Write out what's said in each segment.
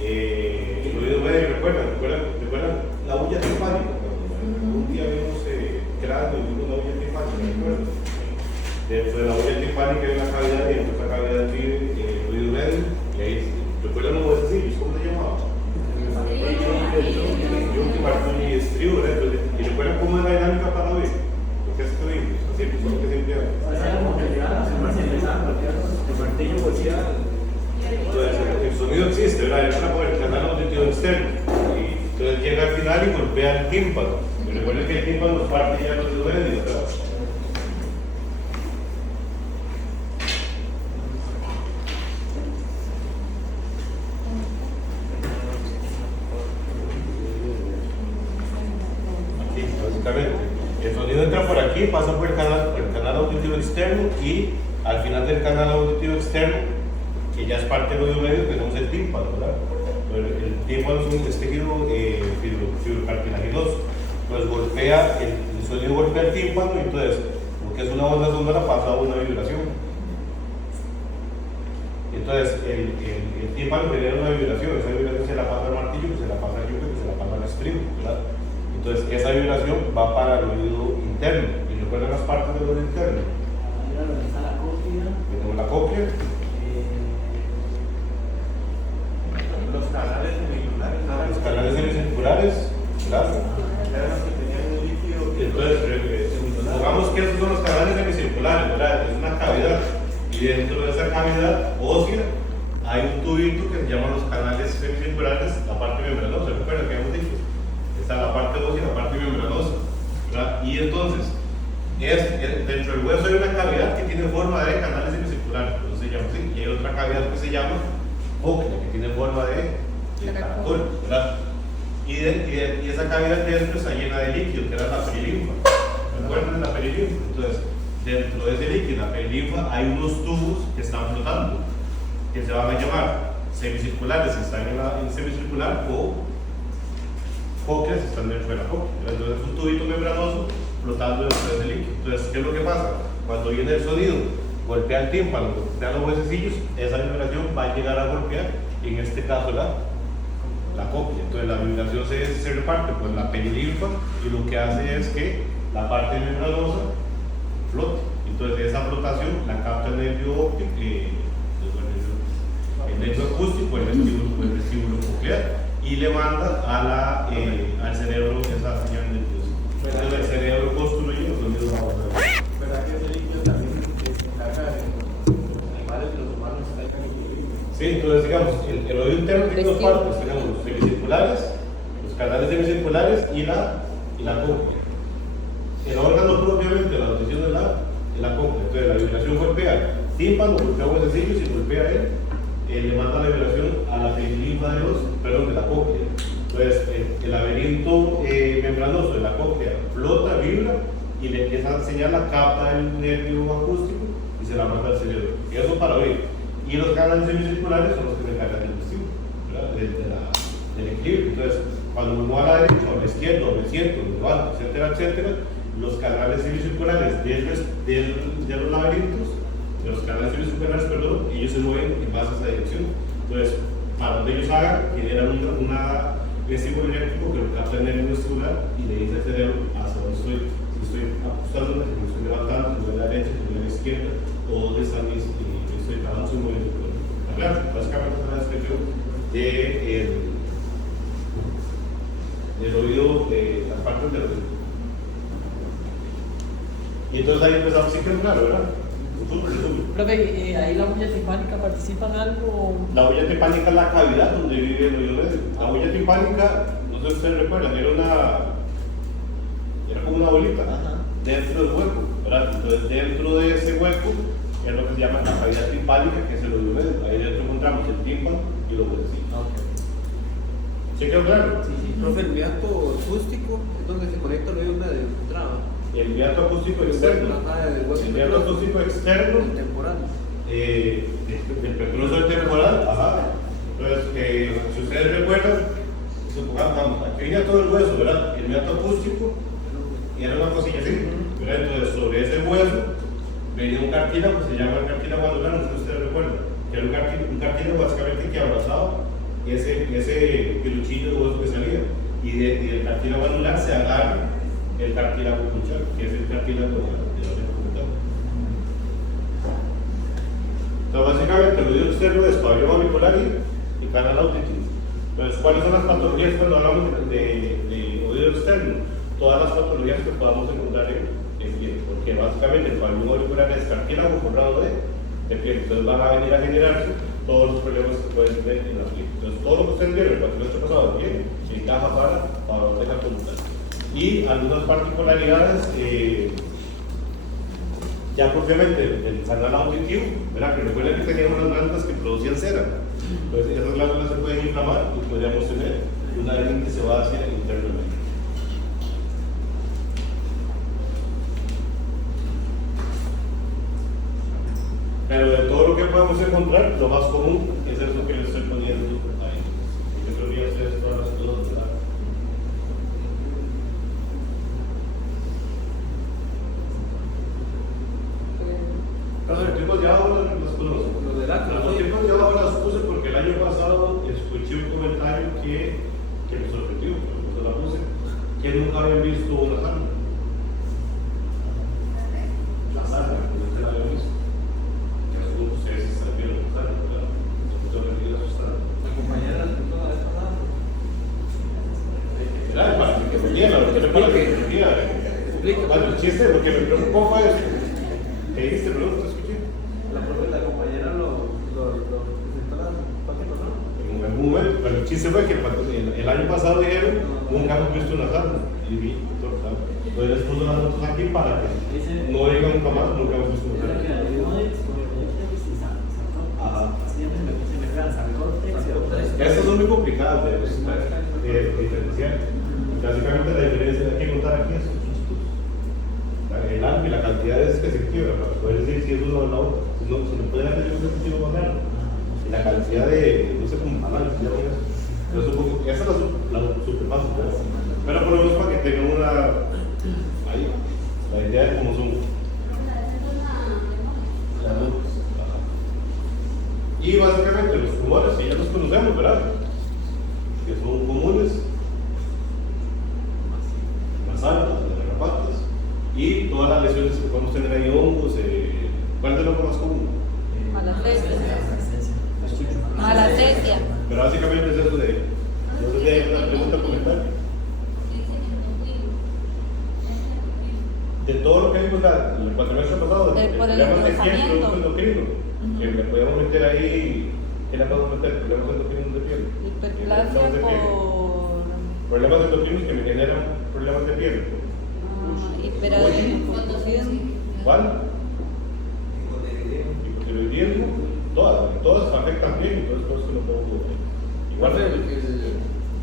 el oído medio, ¿recuerdan la bulla timpánica? Un día vimos cráneo y vimos la bulla timpánica, ¿recuerdan? Dentro de la bulla timpánica hay una cavidad y dentro de esa cavidad vive el oído medio, y ahí, ¿recuerdan los huesecillos? ¿Cómo se llamaba? Y estribo, ¿y recuerdan cómo es la dinámica para oír? Porque es estribo, siempre, solo que siempre hay. Entonces, el sonido existe, ¿verdad? Entra por el canal auditivo externo. Y entonces llega al final y golpea el tímpano. Y recuerden que el tímpano parte ya los dedos medios, ¿verdad? Aquí, básicamente. El sonido entra por aquí, pasa por el canal auditivo externo y al final del canal auditivo externo, que ya es parte del oído medio, tenemos el tímpano, ¿verdad? El tímpano es un tejido fibrocartilaginoso. Pues golpea, el sonido golpea el tímpano y entonces, porque es una onda sonora, pasa a una vibración. Entonces, el tímpano genera una vibración, esa vibración se la pasa al martillo, que se la pasa al yuque, que se la pasa al estribo, ¿verdad? Entonces, esa vibración va para el oído interno. ¿Y recuerdan las partes del oído interno? Tenemos la cóclea. Los canales semicirculares. Los canales semicirculares, claro. Entonces, supongamos que esos son los canales semicirculares, ¿verdad? Es una cavidad. Y dentro de esa cavidad ósea hay un tubito que se llama los canales semicirculares, la parte membranosa. ¿Recuerdan que hemos dicho? Está la parte ósea y la parte membranosa, ¿verdad? Y entonces, dentro del hueso hay una cavidad que tiene forma de canales semicirculares, entonces se llama así. Y hay otra cavidad que se llama cóclea, que tiene forma de caracol, ¿verdad? Y esa cavidad que dentro está llena de líquido, que era la perilinfa. ¿Recuerdan la perilinfa? Entonces, dentro de ese líquido, la perilinfa, hay unos tubos que están flotando, que se van a llamar semicirculares si están en semicircular o cócleas si están dentro de la cóclea. Entonces, es un tubito membranoso flotando dentro de ese líquido. Entonces, ¿qué es lo que pasa? Cuando viene el sonido, golpea el tímpano, golpea los huesecillos, esa vibración va a llegar a golpear, en este caso la cóclea. Entonces la vibración se reparte por la perilinfa y lo que hace es que la parte membranosa flote. Entonces esa flotación la capta el nervio óptico, el nervio acústico, el vestíbulo coclear, y le manda al cerebro esa señal nerviosa. Entonces el cerebro construye los sonidos agudos. ¿Verdad que ese líquido también se encarga de los animales y los humanos está equilibrado? Sí, entonces digamos, el oído interno tiene dos partes, tenemos los semicirculares, los canales semicirculares y la cóclea. El órgano propiamente, la audición de la cóclea. Entonces la vibración golpea tímpano, golpea huesecillos y golpea le manda la vibración a la perilinfa de la cóclea. Entonces el laberinto membranoso de la cóclea flota, vibra y esa señal la capta el nervio acústico y se la manda al cerebro. Y eso para oír. Y los canales semicirculares son los que se encargan del vestíbulo, del equilibrio. Entonces, cuando me muevo a la derecha o a la izquierda, o me siento, me levanto, etcétera, etcétera, los canales semicirculares de los laberintos, de los canales semicirculares, perdón, ellos se mueven en base a esa dirección. Entonces, para donde ellos hagan, generan un estímulo eléctrico que lo capta el nervio vestibular y le dice al cerebro hacia dónde estoy. Si estoy ajustándome, si me estoy levantando, si voy a la derecha, si voy a la izquierda, o dónde están mis estoy trabajando su movimiento. Claro, básicamente es una descripción del oído, de las partes del oído. Y entonces ahí empezamos, sí quedó claro, ¿verdad? Profe, ¿ahí la bulla timpánica participa en algo? La bulla timpánica es la cavidad donde vive el oído medio. La bulla timpánica, no sé si ustedes recuerdan, era como una bolita. Ajá. Dentro del hueco, ¿verdad? Entonces dentro de ese hueco es lo que se llama la cavidad timpánica, que es el oído medio. Ahí dentro encontramos el tímpano y los huesecillos. Okay. ¿Sí quedó claro? Sí, sí. Profe, el viato acústico es donde se conecta el oído de entrada. El viato acústico externo. El viato acústico externo. El temporal. Del percurso del temporal. Ajá. Entonces, si ustedes recuerdan, supongamos, aquí venía todo el hueso, ¿verdad? El viato acústico y era una cosilla así, ¿verdad? Entonces, sobre ese hueso venía un cartílago que se llama el cartílago anular, no sé si ustedes recuerdan, que era un cartílago básicamente que abrazaba ese peluchillo de voz que salía. Y del cartílago anular se agarra el cartílago crucial, que es el cartílago de la oreja frontal. Entonces, básicamente, el oído externo es pabellón auricular y canal auditivo. Entonces, ¿cuáles son las patologías cuando hablamos de oído externo? Todas las patologías que podamos encontrar en piel, porque básicamente el pabellón auricular es cartílago forrado de piel. Entonces, van a venir a generarse todos los problemas que pueden ver en la piel. Entonces, todo lo que ustedes vieron en el cuatrimestre pasado de piel se encaja para la oreja frontal. Y algunas particularidades, ya propiamente el canal auditivo, ¿verdad? Que recuerden que teníamos unas glándulas que producían cera. Entonces, esas glándulas se pueden inflamar y podríamos tener una hernia que se va hacia internamente. Pero de todo lo que podemos encontrar, lo más común es eso que les estoy poniendo ahí. Yo creo que ya ustedes todas las cosas, ¿verdad? Los tipos de ahora los conozco. Los tipos de ahora los puse porque el año pasado escuché un comentario que me sorprendió, cuando la puse, que nunca habían visto una sarna. La sarna, que nunca la habían visto. Que algunos de ustedes están viendo la sarna, ¿verdad? Yo les digo asustar. La compañera de la vez pasada. ¿Verdad? Para que mañana, lo que me para que me diga. Bueno, el chiste, lo que me preocupó fue eso. ¿Qué dijiste, perdón? ¿Te escuché? La compañera lo presentó la página, ¿no? En algún momento, pero el chiste fue que el año pasado dijeron, nunca hemos visto una sarna. Y vi, entonces les puse las notas aquí para que no digan nunca más, nunca hemos visto una sarna. Ajá. Estas son muy complicadas de diferenciar. Básicamente la diferencia hay que contar aquí es el alma y la cantidad de veces que se activa para poder decir si es uno o la otra. Si no pueden hacer un sentido más grande. Y la cantidad de, no sé cómo análisis, ya ven eso. Esa es la super fácil, pero por lo menos para que tengan una ahí, la idea de cómo son. Y básicamente los tumores, si ya los conocemos, ¿verdad? Que son comunes, más altas, las garrapatas, y todas las lesiones que podemos tener ahí, hongos, ¿cuál es el hongo más común? Malacesia. Pero básicamente es eso de, no sé si hay una pregunta o comentario. De todo lo que vimos el cuatrimestre pasado, Por el problemas de piel, engrosamiento. producto endocrino, que le podemos meter ahí, ¿qué le podemos meter? Problemas endocrinos de piel. Hiperplasia por Problemas endocrinos que me generan problemas de piel. hiperadipotiroidismo. ¿Cuál? Hipotiroidismo. Todas afectan bien, entonces por eso no puedo ver. Igual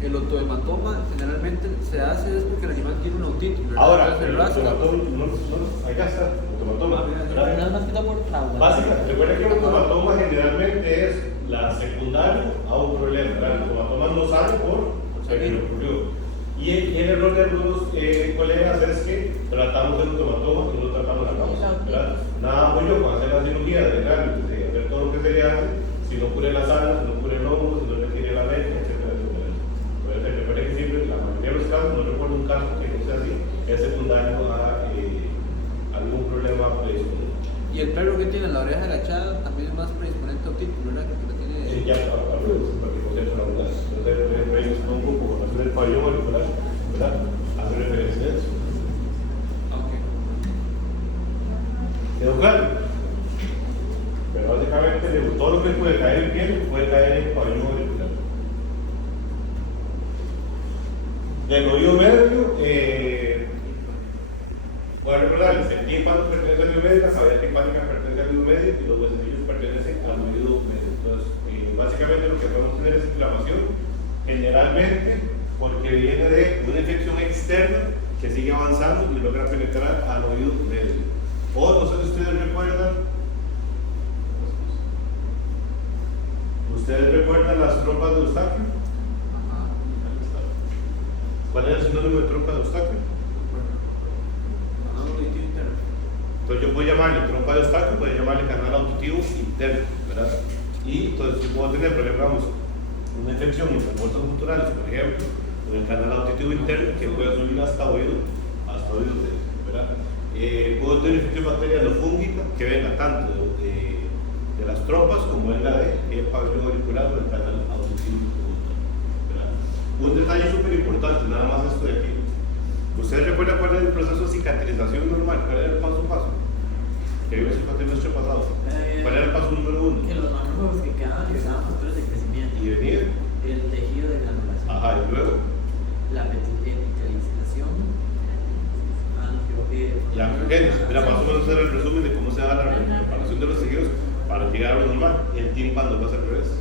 El otohematoma generalmente se hace es porque el animal tiene un otitis, ¿verdad? ahora, Se el rasca. automatoma, acá está, automatoma. No es más que todo por trauma. Básicamente, recuerden que el automatoma generalmente es la secundaria a un problema. ¿Verdad? El automatoma no sale por el que le ocurrió. Y el error de algunos colegas es que tratamos el automatoma y no tratamos la causa. ¿Verdad? Nada muy yo con hacer la cirugía de hacer todo lo que se le hace, si no cure la sala, si no cure el hongo, si no requiere la leche, etc. Recuerden que siempre, la mayoría de los casos, no recuerdo un caso que no sea así, es secundario a algún problema predisponente. Y el perro que tiene la oreja agachada también es más predisponente a otitis, ¿verdad? Que lo tiene. Sí, ya, para que concentre la unidad. Entonces, por ejemplo, ellos son un poco con hacer el pabellón auricular, ¿verdad? Hacer referencia a eso. Ok. ¿Quedó claro? Pero básicamente, todo lo que puede caer en piel puede caer en pabellón auricular. Del oído medio, voy a recordarles, el tímpano pertenece al oído medio, la cavidad timpánica pertenece al oído medio y los huesecillos pertenecen al oído medio. Entonces, básicamente lo que podemos tener es inflamación, generalmente porque viene de una infección externa que sigue avanzando y logra penetrar al oído medio. O no sé si ustedes recuerdan las trompas de Eustaquio. ¿Cuál es el sinónimo de trompa de Eustaquio? Entonces yo puedo llamarle trompa de Eustaquio, puedo llamarle canal auditivo interno, ¿verdad? Y entonces yo puedo tener problemas una infección en las bolsas guturales, por ejemplo, o en el canal auditivo interno, que puede subir hasta oídos ¿verdad? Puede tener infección bacteriana o fúngica que venga tanto de las trompas como venga de pabellón auricular o del canal auditivo interno, ¿verdad? Un detalle súper importante, nada más esto de aquí. ¿Ustedes recuerdan cuál es el proceso de cicatrización normal? ¿Cuál era el paso a paso? Que vimos el semestre pasado. ¿Cuál era el paso número 1? Que los manojos que quedaban factores de crecimiento. Y venía. El tejido de granulación. Ajá, y luego. La epitelización. Ya, mira, más o menos era el resumen de cómo se da la reparación de los tejidos para llegar a lo normal. El tímpano lo hace al revés.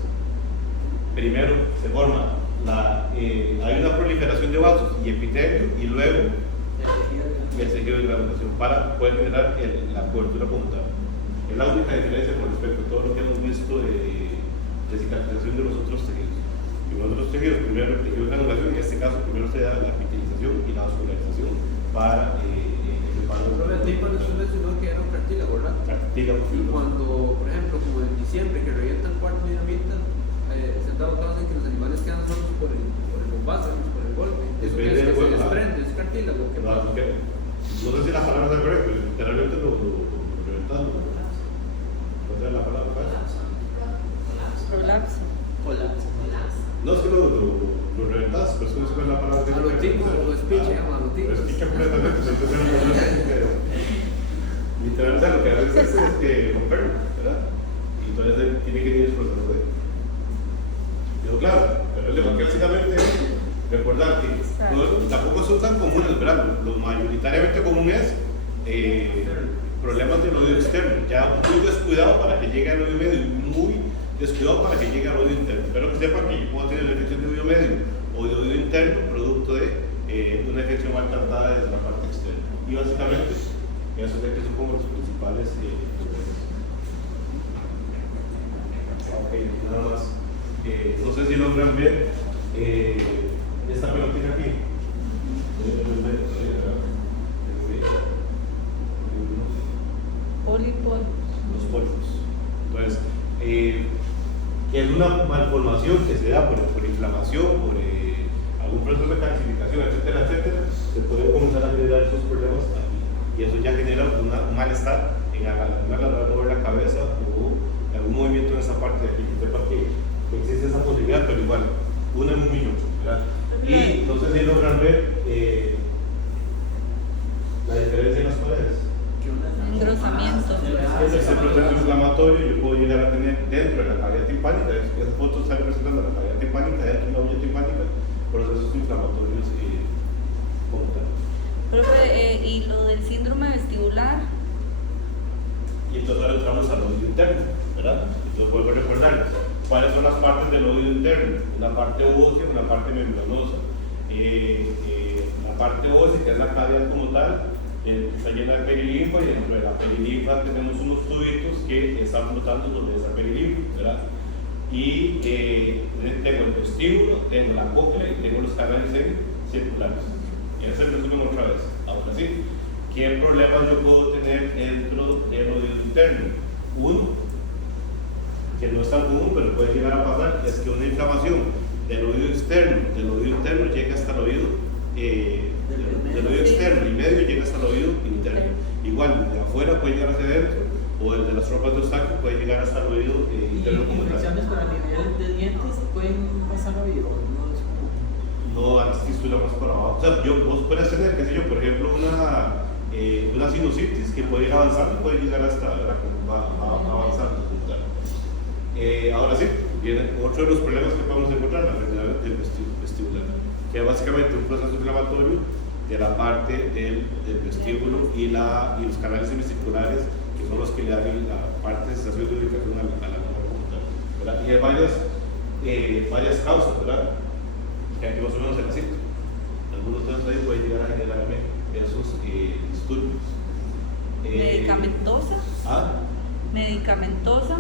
Primero se forma hay una proliferación de vasos y epitelio, y luego el tejido de granulación para poder generar la cobertura puntal. Es la única diferencia con respecto a todo lo que hemos visto de cicatrización de los otros tejidos. Y los otros tejidos, primero el tejido de granulación, en este caso primero se da la epitelización y la vascularización para Pero el tímpano es un mencionó que era un cartílago, ¿verdad? Cartílago. Y cuando, por ejemplo, como en diciembre, que revienta el cuarto dinamita, se han dado casos en que los animales quedan solos por el bombazo, por el golpe. Eso Depende es que del se golpe. desprende, es cartílago. ¿Qué pasa? No sé si la palabra está correcta, pero literalmente lo reventado. ¿Cuál era la palabra? Prolapso. Colapso. No, es que lo reventas, pero es que no sé cuál es la palabra. Alotismo o speech, se llama alotismo. Speech completamente, entonces era un problema. Literalmente lo que haces es romperlo, ¿verdad? Y entonces tiene que ir explotando de. Pero claro, pero el tema que básicamente recordar que tampoco son tan comunes, ¿verdad? Lo mayoritariamente común es problemas del oído externo, ya muy descuidado para que llegue al oído medio, muy descuidado para que llegue al oído interno. Espero que sepan que yo puedo tener una infección de oído medio o de oído interno producto de una infección mal tratada desde la parte externa. Y básicamente, eso es que son como los principales problemas. Ok, nada más. No sé si logran ver esta pelotita aquí. Pólipos. Los pólipos. Entonces, que es una malformación que se da por inflamación, por algún proceso de calcificación, etcétera, etcétera, se pueden comenzar a generar esos problemas aquí. Y eso ya genera un malestar en la hora de mover la cabeza o algún movimiento en esa parte de aquí. Que sepa que existe esa posibilidad, pero igual, una en un millón, ¿verdad? Y no sé si logran ver la diferencia en las paredes. Engrosamiento. Ese proceso inflamatorio yo puedo llegar a tener dentro de la cavidad timpánica. Esa foto está representando la cavidad timpánica, dentro de la uña timpánica, procesos inflamatorios como tal. Profe, ¿y lo del síndrome vestibular? Y entonces ahora entramos al oído interno, ¿verdad? Entonces vuelvo a recordarles cuáles son las partes del oído interno: una parte ósea, una parte membranosa. La parte ósea, que es la cavidad como tal, está llena de perilinfa, y dentro de la perilinfa tenemos unos tubitos que están flotando sobre esa perilinfa, ¿verdad? Y tengo el vestíbulo, tengo la cóclea y tengo los canales circulares. Y ese es el resumen otra vez. Ahora sí, ¿qué problemas yo puedo tener dentro del oído interno? Uno, que no es tan común, pero puede llegar a pasar, es que una inflamación del oído interno llega hasta el oído del oído externo, y medio llega hasta el oído interno. Igual, de afuera puede llegar hacia adentro, o el de las trompas de Eustaquio puede llegar hasta el oído interno como tal. Infecciones para nivel de dientes pueden pasar a oído. No, antes que estuviera más para abajo. O sea, vos puedes tener, qué sé yo, por ejemplo, una sinusitis que puede ir avanzando, puede llegar hasta avanzando. Ahora sí, viene otro de los problemas que podemos encontrar, la enfermedad del vestibular, que es básicamente un proceso inflamatorio de la parte del vestíbulo y los canales semicirculares, que son los que le dan la parte de sensación de ubicación a la mujer como tal, ¿verdad? Y hay varias causas, ¿verdad? Que aquí más o menos se las cito. Algunos de ellos pueden llegar a generarme esos disturbios. ¿Medicamentosa? ¿Medicamentosa?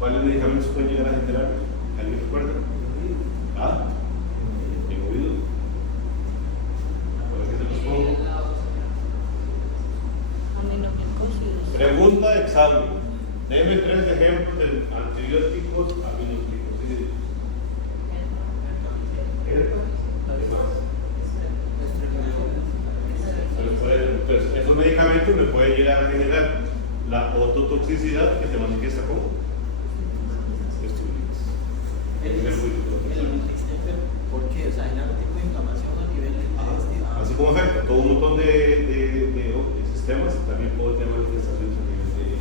¿Cuáles medicamentos pueden llegar a generarme? ¿Alguien recuerda? En oído. ¿Para qué se los pongo? Aminoglucósidos. Pregunta de examen. Deme 3 ejemplos de antibióticos aminoglucósidos. toxicidad que se manifiesta como vestibulitis. El distemper, ¿por qué? O sea, hay algún tipo de inflamación a nivel del intestino. Así como afecta todo un montón de sistemas, también puede tener manifestaciones a nivel de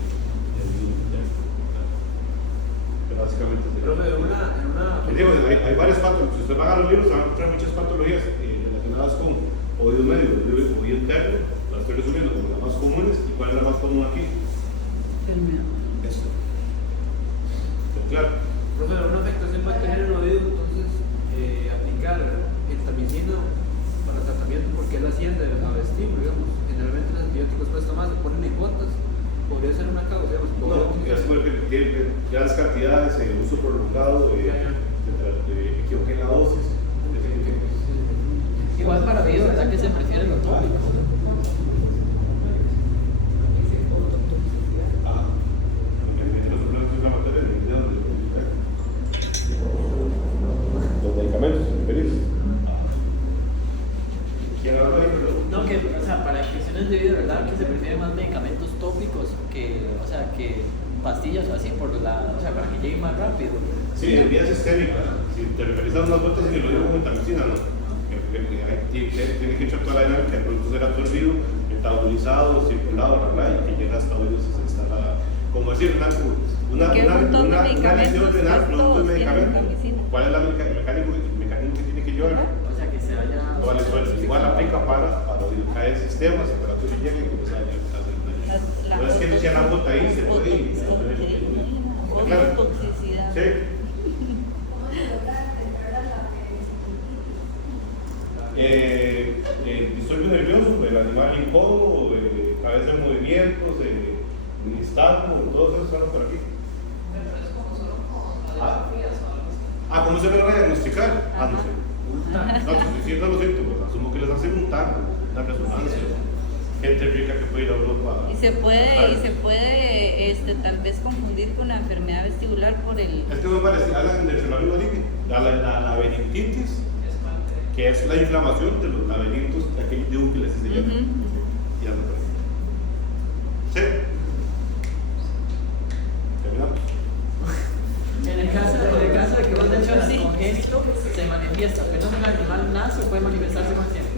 pero básicamente es Profe, hay varias patologías. Si usted va a los libros, se van a encontrar muchas patologías relacionadas con oído medio, oído interno. Las estoy resumiendo como las más comunes. ¿Y cuál es la más común aquí? Esto. Claro. profe, una afectación puede tener el oído, entonces aplicar el tamicina para tratamiento porque él asciende a vestíbulo, digamos. Generalmente los antibióticos cuesta más, se ponen en gotas. Podría ser una causa, digamos. No, es porque tiene grandes cantidades, uso prolongado, equivoque en la dosis. Igual para mí, ¿verdad que se prefieren los tópicos? Los medicamentos, ¿referís? ¿Quién habla ahí? No, que, o sea, para infecciones de vida, ¿verdad? Que se prefieren más medicamentos tópicos que, o sea, que pastillas o así, o sea, para que llegue más rápido. Sí, en vía sistémica. Si te referís a unas gotas y lo digo como tamicina, ¿no? Tiene que echar toda la dinámica que el producto será absorbido, metabolizado, circulado, ¿verdad? Y que llega hasta oídos y se instala. Como decir, una lesión renal producto del medicamento. ¿Cuál es el mecanismo que tiene que llevar? O sea, que se vaya... Toda la esfuerzo. Igual aplica para oídos. Cae sistemas, temperatura y llega y comienza a dañar. No es que le echen la gota ahí, se puede ir. Claro. Toxicidad. Sí. Disturbio nervioso, el animal incómodo, cabeza en movimientos, nistagmo, todos esos están por aquí. ¿Cómo se van a diagnosticar? No sé. No, estoy diciendo los síntomas, asumo que les hacen un TAC, una resonancia. Gente rica que puede ir a Europa. Y se puede tal vez confundir con la enfermedad vestibular por el... Es que me parece, hablan del laberinto, la laberintitis, que es la inflamación de los laberintos, aquellos de útiles se llama. Ya me parece. Sí. Terminamos. En el caso de que vos mencionas congénito, se manifiesta, pero en un animal nace puede manifestarse más tiempo.